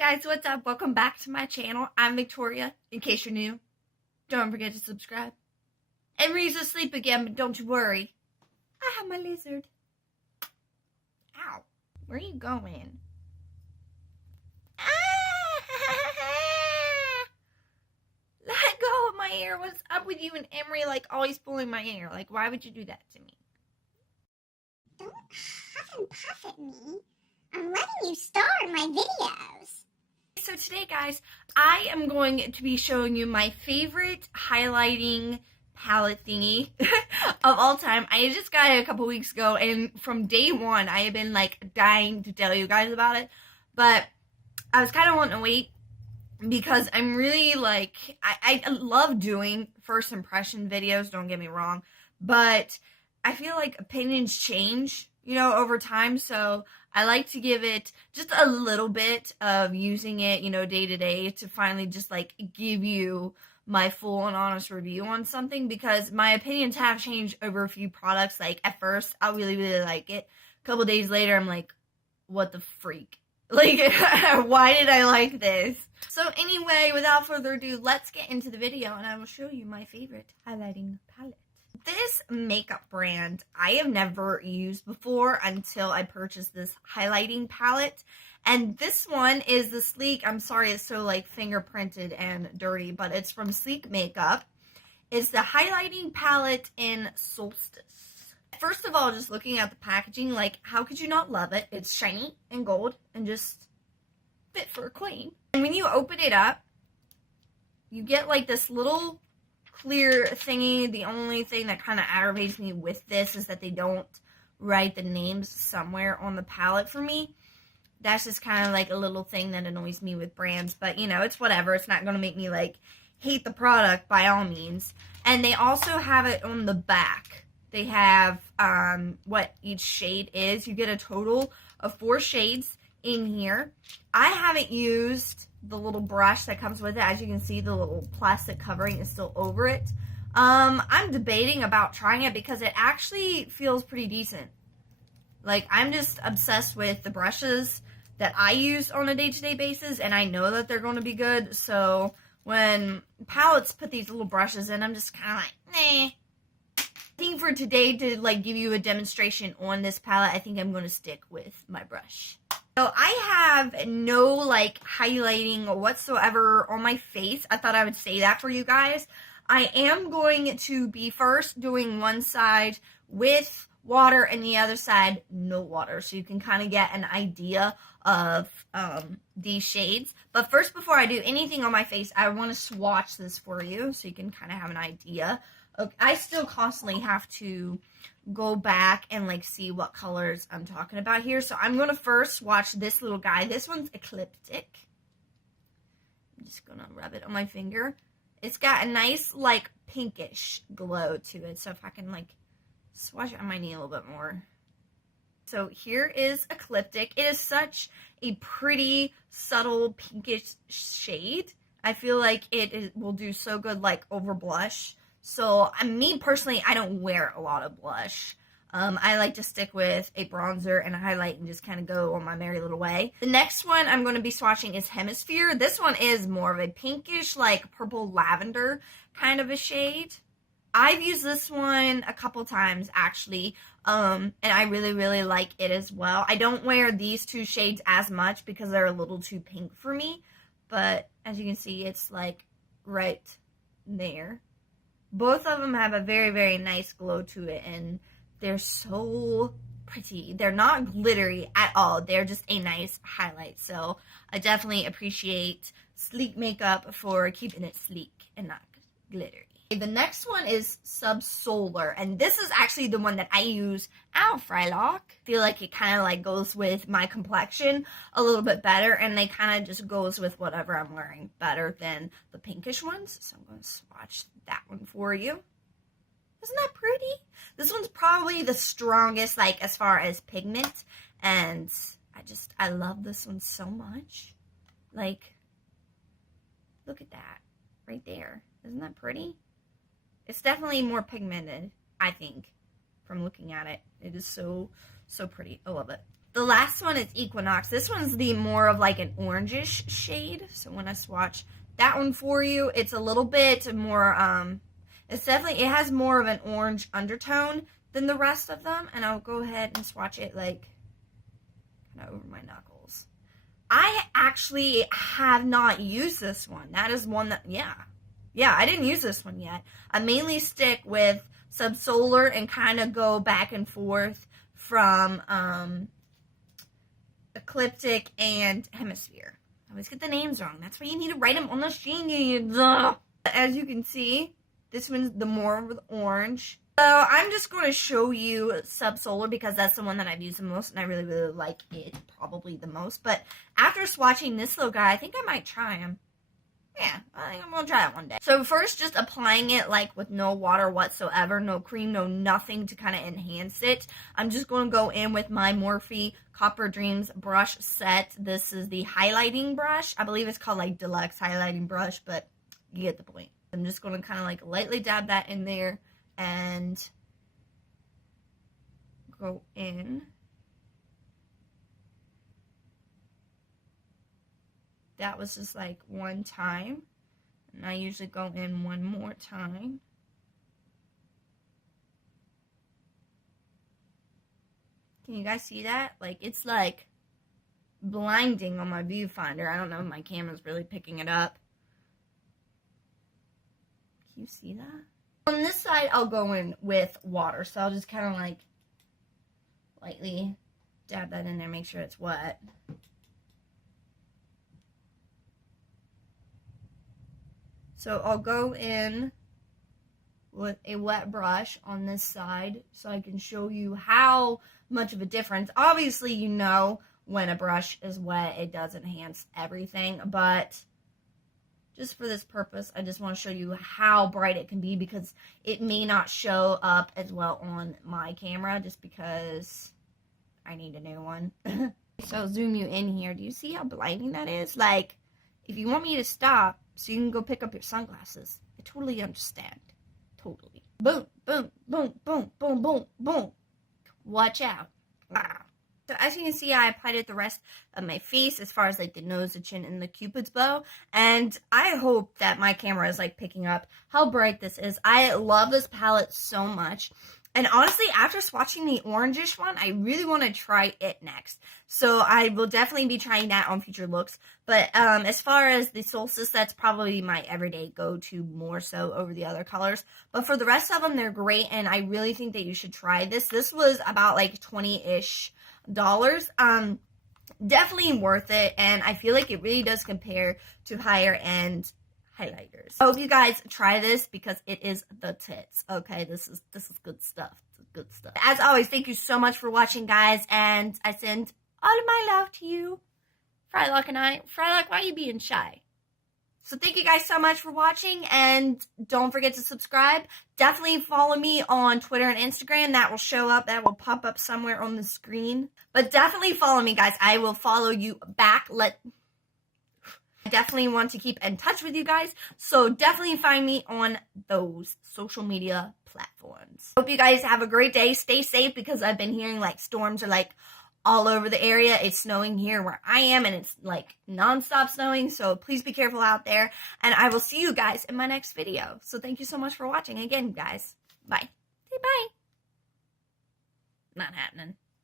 Guys, what's up? Welcome back to my channel. I'm Victoria. In case you're new, don't forget to subscribe. Emery's asleep again, but don't you worry. I have my lizard. Ow. Where are you going? Let go of my hair. What's up with you and Emery, like, always pulling my hair? Like, why would you do that to me? Don't huff and puff at me. I'm letting you star in my videos. So today, guys, I am going to be showing you my favorite highlighting palette thingy of all time. I just got it a couple weeks ago, and from day one, I have been, like, dying to tell you guys about it. But I was kind of wanting to wait because I'm really, like, I love doing first impression videos, don't get me wrong. But I feel like opinions change, you know, over time, so I like to give it just a little bit of using it, you know, day to day to finally just, like, give you my full and honest review on something, because my opinions have changed over a few products. Like, at first, I really, really like it. A couple days later, I'm like, what the freak? Like, why did I like this? So anyway, without further ado, let's get into the video, and I will show you my favorite highlighting palette. This makeup brand I have never used before until I purchased this highlighting palette. And this one is the Sleek, I'm sorry it's so like fingerprinted and dirty, but it's from Sleek Makeup. It's the highlighting palette in Solstice. First of all, just looking at the packaging, like, how could you not love it? It's shiny and gold and just fit for a queen. And when you open it up, you get like this little clear thingy. The only thing that kind of aggravates me with this is that they don't write the names somewhere on the palette for me. That's just kind of like a little thing that annoys me with brands, but you know, it's whatever. It's not going to make me like hate the product by all means. And they also have it on the back. They have what each shade is. You get a total of 4 shades in here. I haven't used the little brush that comes with it. As you can see, the little plastic covering is still over it. I'm debating about trying it because it actually feels pretty decent. Like, I'm just obsessed with the brushes that I use on a day-to-day basis, and I know that they're going to be good. So when palettes put these little brushes in, I'm just kind of like, nah. I think for today, to like give you a demonstration on this palette, I think I'm going to stick with my brush. So I have no like highlighting whatsoever on my face. I thought I would say that for you guys. I am going to be first doing one side with water and the other side no water, so you can kind of get an idea of these shades. But first, before I do anything on my face, I want to swatch this for you so you can kind of have an idea. I still constantly have to go back and like see what colors I'm talking about here. So I'm going to first swatch this little guy. This one's Ecliptic. I'm just going to rub it on my finger. It's got a nice like pinkish glow to it. So if I can like swatch it on my knee a little bit more. So here is Ecliptic. It is such a pretty subtle pinkish shade. I feel like it will do so good like over blush. So, me personally, I don't wear a lot of blush. I like to stick with a bronzer and a highlight and just kind of go on my merry little way. The next one I'm going to be swatching is Hemisphere. This one is more of a pinkish, like purple lavender kind of a shade. I've used this one a couple times, actually, and I really, really like it as well. I don't wear these 2 shades as much because they're a little too pink for me, but as you can see, it's like right there. Both of them have a very, very nice glow to it, and they're so pretty. They're not glittery at all. They're just a nice highlight. So I definitely appreciate Sleek Makeup for keeping it sleek and not glittery. The next one is Subsolar, and this is actually the one that I use. Ow, Frylock. I feel like it kind of like goes with my complexion a little bit better, and they kind of just goes with whatever I'm wearing better than the pinkish ones. So I'm going to swatch that one for you. Isn't that pretty? This one's probably the strongest, like, as far as pigment, and I love this one so much. Like, look at that right there. Isn't that pretty? It's definitely more pigmented, I think, from looking at it. It is so, so pretty. I love it. The last one is Equinox. This one's the more of like an orangish shade. So when I swatch that one for you, it's a little bit more, it has more of an orange undertone than the rest of them. And I'll go ahead and swatch it like kind of over my knuckles. I actually have not used this one. That is one that, yeah, I didn't use this one yet. I mainly stick with Subsolar and kind of go back and forth from, Ecliptic and Hemisphere. I always get the names wrong. That's why you need to write them on the sheet. As you can see, this one's the more with orange. So I'm just going to show you Subsolar because that's the one that I've used the most and I really, really like it probably the most. But after swatching this little guy, I think I might try him. Yeah, I think I'm going to try it one day. So first, just applying it like with no water whatsoever, no cream, no nothing to kind of enhance it. I'm just going to go in with my Morphe Copper Dreams brush set. This is the highlighting brush. I believe it's called like Deluxe Highlighting Brush, but you get the point. I'm just going to kind of like lightly dab that in there and go in. That was just like one time. And I usually go in one more time. Can you guys see that? Like, it's like blinding on my viewfinder. I don't know if my camera's really picking it up. Can you see that? On this side, I'll go in with water. So I'll just kind of like lightly dab that in there, make sure it's wet. So I'll go in with a wet brush on this side so I can show you how much of a difference. Obviously, you know when a brush is wet, it does enhance everything. But just for this purpose, I just want to show you how bright it can be because it may not show up as well on my camera just because I need a new one. So I'll zoom you in here. Do you see how blinding that is? Like, if you want me to stop so you can go pick up your sunglasses, I totally understand. Totally. Boom, boom, boom, boom, boom, boom, boom. Watch out. Wow. So as you can see, I applied it the rest of my face as far as like the nose, the chin, and the cupid's bow. And I hope that my camera is like picking up how bright this is. I love this palette so much. And honestly, after swatching the orangish one, I really want to try it next. So I will definitely be trying that on future looks. But as far as the Solstice, that's probably my everyday go-to more so over the other colors. But for the rest of them, they're great. And I really think that you should try this. This was about like $20-ish. Definitely worth it. And I feel like it really does compare to higher end highlighters. I hope you guys try this because it is the tits. Okay, this is good stuff. It's good stuff. As always, thank you so much for watching, guys, and I send all of my love to you. Frylock and I. Frylock, why are you being shy? So thank you guys so much for watching, and don't forget to subscribe. Definitely follow me on Twitter and Instagram. That will show up. That will pop up somewhere on the screen. But definitely follow me, guys. I will follow you back. I definitely want to keep in touch with you guys, so definitely find me on those social media platforms. Hope you guys have a great day. Stay safe because I've been hearing like storms are like all over the area. It's snowing here where I am and it's like nonstop snowing, so please be careful out there, and I will see you guys in my next video. So thank you so much for watching again, guys. Bye. Say bye. Not happening.